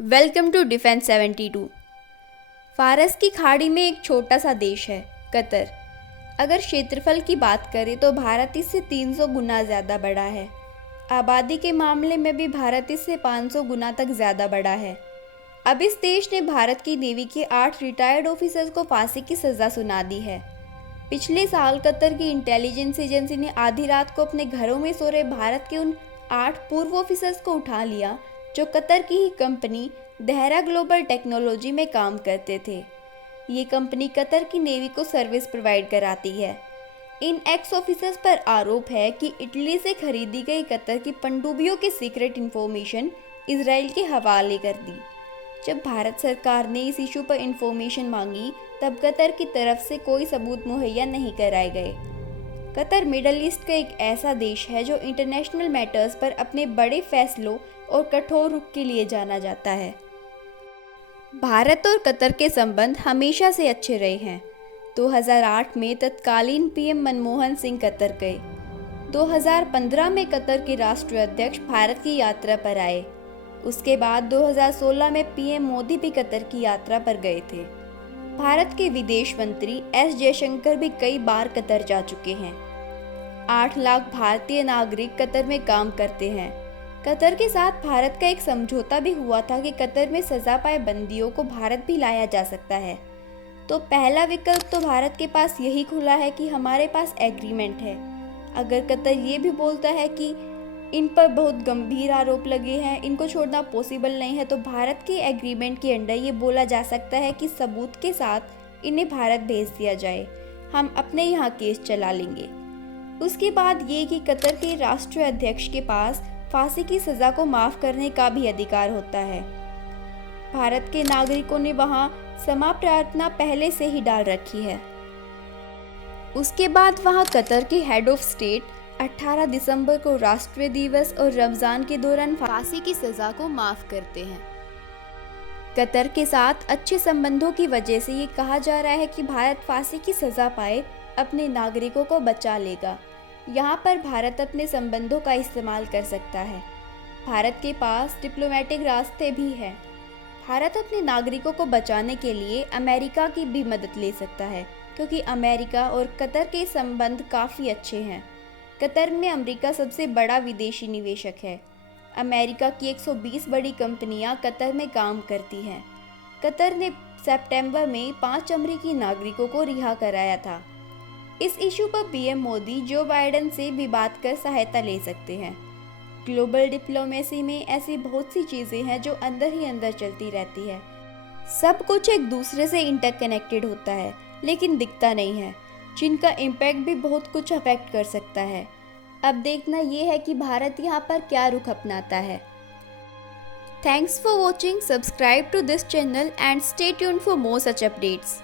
Welcome to defence 72। फारस की खाड़ी में एक छोटा सा देश है कतर। अगर क्षेत्रफल की बात करें तो भारत इससे 300 गुना ज़्यादा बड़ा है। आबादी के मामले में भी भारत इससे 500 गुना तक ज़्यादा बड़ा है। अब इस देश ने भारत की नेवी के 8 रिटायर्ड ऑफिसर्स को फांसी की सज़ा सुना दी है। पिछले साल कतर की इंटेलिजेंस एजेंसी ने आधी रात को अपने घरों में सो रहे भारत के उन 8 पूर्व ऑफिसर्स को उठा लिया जो कतर की ही कंपनी दहरा ग्लोबल टेक्नोलॉजी में काम करते थे। ये कंपनी कतर की नेवी को सर्विस प्रोवाइड कराती है। इन एक्स ऑफिसर्स पर आरोप है कि इटली से खरीदी गई कतर की पनडुब्बियों की सीक्रेट इंफॉर्मेशन इसराइल के हवाले कर दी। जब भारत सरकार ने इस इशू पर इंफॉर्मेशन मांगी तब कतर की तरफ से कोई सबूत मुहैया नहीं कराए गए। कतर मिडल ईस्ट का एक ऐसा देश है जो इंटरनेशनल मैटर्स पर अपने बड़े फैसलों और कठोर रुख के लिए जाना जाता है। भारत और कतर के संबंध हमेशा से अच्छे रहे हैं। 2008 में तत्कालीन पीएम मनमोहन सिंह कतर गए। 2015 में कतर के राष्ट्रीय अध्यक्ष भारत की यात्रा पर आए। उसके बाद 2016 में पीएम मोदी भी कतर की यात्रा पर गए थे। भारत के विदेश मंत्री एस जयशंकर भी कई बार कतर जा चुके हैं। 8 लाख भारतीय नागरिक कतर में काम करते हैं। कतर के साथ भारत का एक समझौता भी हुआ था कि कतर में सजा पाए बंदियों को भारत भी लाया जा सकता है। तो पहला विकल्प तो भारत के पास यही खुला है कि हमारे पास एग्रीमेंट है। अगर कतर ये भी बोलता है कि इन पर बहुत गंभीर आरोप लगे हैं, इनको छोड़ना पॉसिबल नहीं है, तो भारत के एग्रीमेंट के अंडर ये बोला जा सकता है कि सबूत के साथ इन्हें भारत भेज दिया जाए, हम अपने यहाँ केस चला लेंगे। उसके बाद ये कि कतर के राष्ट्रीय अध्यक्ष के पास फांसी की सज़ा को माफ़ करने का भी अधिकार होता है। भारत के नागरिकों ने वहाँ क्षमा प्रार्थना पहले से ही डाल रखी है। उसके बाद वहाँ कतर के हेड ऑफ स्टेट 18 दिसंबर को राष्ट्रीय दिवस और रमज़ान के दौरान फांसी की सज़ा को माफ़ करते हैं। कतर के साथ अच्छे संबंधों की वजह से ये कहा जा रहा है कि भारत फांसी की सज़ा पाए अपने नागरिकों को बचा लेगा। यहाँ पर भारत अपने संबंधों का इस्तेमाल कर सकता है। भारत के पास डिप्लोमेटिक रास्ते भी हैं। भारत अपने नागरिकों को बचाने के लिए अमेरिका की भी मदद ले सकता है, क्योंकि अमेरिका और कतर के संबंध काफ़ी अच्छे हैं। कतर में अमेरिका सबसे बड़ा विदेशी निवेशक है। अमेरिका की 120 बड़ी कंपनियां कतर में काम करती हैं। कतर ने सितंबर में 5 अमेरिकी नागरिकों को रिहा कराया था। इस इशू पर पीएम मोदी जो बाइडेन से भी बात कर सहायता ले सकते हैं। ग्लोबल डिप्लोमेसी में ऐसी बहुत सी चीज़ें हैं जो अंदर ही अंदर चलती रहती है। सब कुछ एक दूसरे से इंटरकनेक्टेड होता है, लेकिन दिखता नहीं है, जिनका इम्पैक्ट भी बहुत कुछ अफेक्ट कर सकता है। अब देखना ये है कि भारत यहाँ पर क्या रुख अपनाता है। Thanks for watching, subscribe to this channel and stay tuned for more such updates.